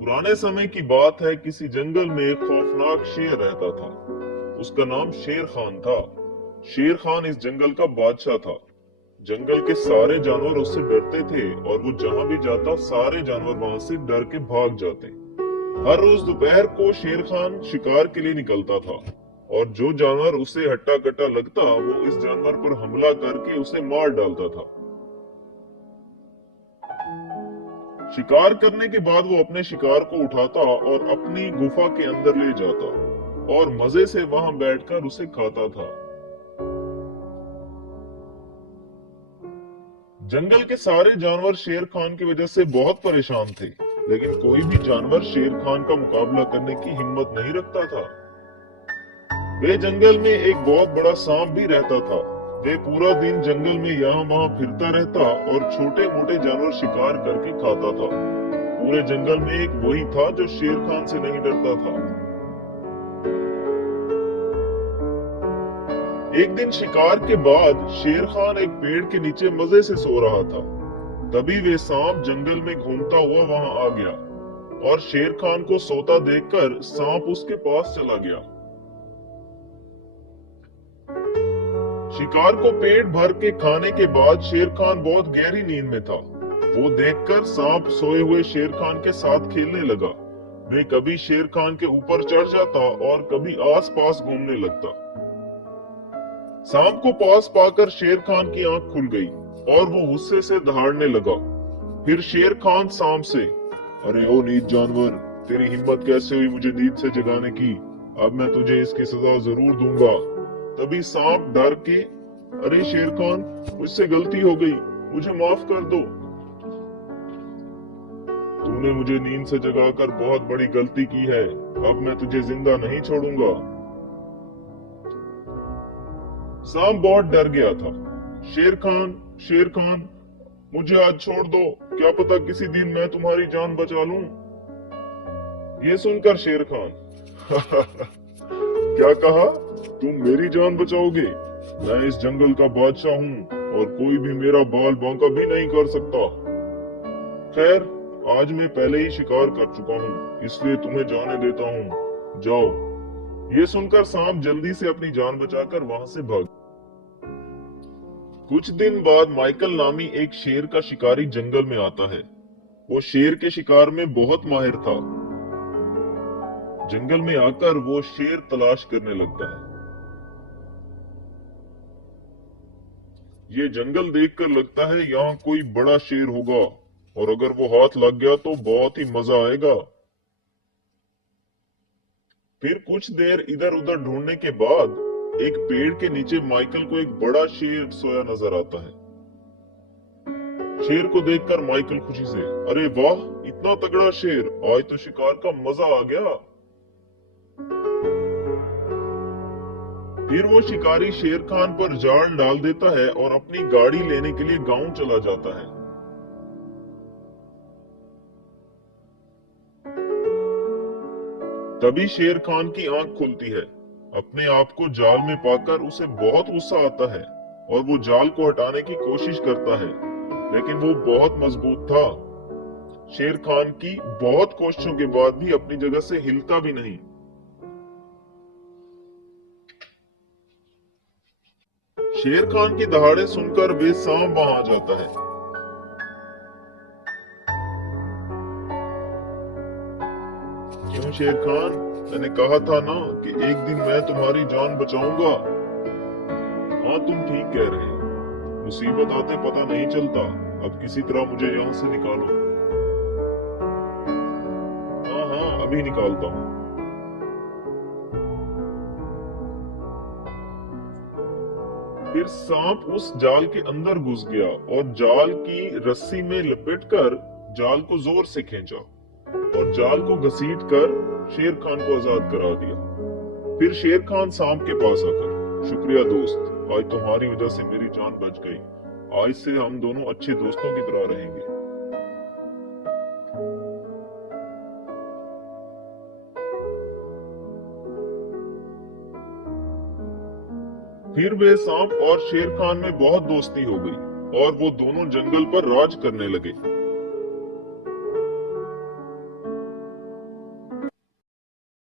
पुराने समय की बात है। किसी जंगल में एक खौफनाक शेर रहता था। उसका नाम शेर खान था। शेर खान इस जंगल का बादशाह था। जंगल के सारे जानवर उससे डरते थे और वो जहां भी जाता सारे जानवर वहां से डर के भाग जाते। हर रोज दोपहर को शेर खान शिकार के लिए निकलता था और जो जानवर उसे हट्टा कट्टा लगता वो इस जानवर पर हमला करके उसे मार डालता था। शिकार करने के बाद वो अपने शिकार को उठाता और अपनी गुफा के अंदर ले जाता और मजे से वहां बैठकर उसे खाता था। जंगल के सारे जानवर शेर खान की वजह से बहुत परेशान थे, लेकिन कोई भी जानवर शेर खान का मुकाबला करने की हिम्मत नहीं रखता था। वे जंगल में एक बहुत बड़ा सांप भी रहता था। वे पूरा दिन जंगल में यहाँ वहां फिरता रहता और छोटे मोटे जानवर शिकार करके खाता था। पूरे जंगल में एक वही था जो शेर खान से नहीं डरता था। एक दिन शिकार के बाद शेर खान एक पेड़ के नीचे मजे से सो रहा था। तभी वे सांप जंगल में घूमता हुआ वहां आ गया और शेर खान को सोता देखकर सांप उसके पास चला गया। शिकार को पेट भर के खाने के बाद शेर खान बहुत गहरी नींद में था। वो देखकर सांप सोए हुए शेर खान के साथ खेलने लगा। वे कभी शेर खान के ऊपर चढ़ जाता और कभी आसपास घूमने लगता। सांप को पास पाकर शेर खान की आंख खुल गई और वो गुस्से से दहाड़ने लगा। फिर शेर खान सांप से, अरे ओ नीच जानवर, तेरी हिम्मत कैसे हुई मुझे नींद से जगाने की? अब मैं तुझे इसकी सजा जरूर दूंगा। तभी सांप डर के, अरे शेर खान, मुझसे गलती हो गई, मुझे माफ कर दो। तूने मुझे नींद से जगाकर बहुत बड़ी गलती की है। अब मैं तुझे जिंदा नहीं छोड़ूंगा। सांप बहुत डर गया था। शेर खान, मुझे आज छोड़ दो। क्या पता किसी दिन मैं तुम्हारी जान बचा लूं। ये सुनकर शेर खान, क्या कहा? तुम मेरी जान बचाओगे? मैं इस जंगल का बादशाह हूँ और कोई भी मेरा बाल बांका भी नहीं कर सकता। खैर, आज मैं पहले ही शिकार कर चुका हूँ, इसलिए तुम्हें जाने देता हूँ। जाओ। ये सुनकर सांप जल्दी से अपनी जान बचाकर वहां से भाग। कुछ दिन बाद माइकल नामी एक शेर का शिकारी जंगल में आता है। वो शेर के शिकार में बहुत माहिर था। जंगल में आकर वो शेर तलाश करने लगता है। ये जंगल देखकर लगता है यहाँ कोई बड़ा शेर होगा और अगर वो हाथ लग गया तो बहुत ही मजा आएगा। फिर कुछ देर इधर उधर ढूंढने के बाद एक पेड़ के नीचे माइकल को एक बड़ा शेर सोया नजर आता है। शेर को देखकर माइकल खुशी से, अरे वाह, इतना तगड़ा शेर, आज तो शिकार का मजा आ गया। फिर वो शिकारी शेर खान पर जाल डाल देता है और अपनी गाड़ी लेने के लिए गांव चला जाता है। तभी शेर खान की आंख खुलती है। अपने आप को जाल में पाकर उसे बहुत गुस्सा आता है और वो जाल को हटाने की कोशिश करता है, लेकिन वो बहुत मजबूत था। शेर खान की बहुत कोशिशों के बाद भी अपनी जगह से हिलता भी नहीं। शेर खान की दहाड़े सुनकर वे सांप वहां आ जाता है। क्यों शेर खान, मैंने कहा था ना कि एक दिन मैं तुम्हारी जान बचाऊंगा। हाँ, तुम ठीक कह रहे हैं। मुसीबत आते पता नहीं चलता। अब किसी तरह मुझे यहाँ से निकालो। हाँ हाँ, अभी निकालता हूँ। फिर सांप उस जाल के अंदर घुस गया और जाल की रस्सी में लपेटकर जाल को जोर से खींचा और जाल को घसीट कर शेर खान को आजाद करा दिया। फिर शेर खान सांप के पास आकर, शुक्रिया दोस्त, आज तुम्हारी वजह से मेरी जान बच गई। आज से हम दोनों अच्छे दोस्तों की तरह रहेंगे। फिर वे सांप और शेर खान में बहुत दोस्ती हो गई और वो दोनों जंगल पर राज करने लगे।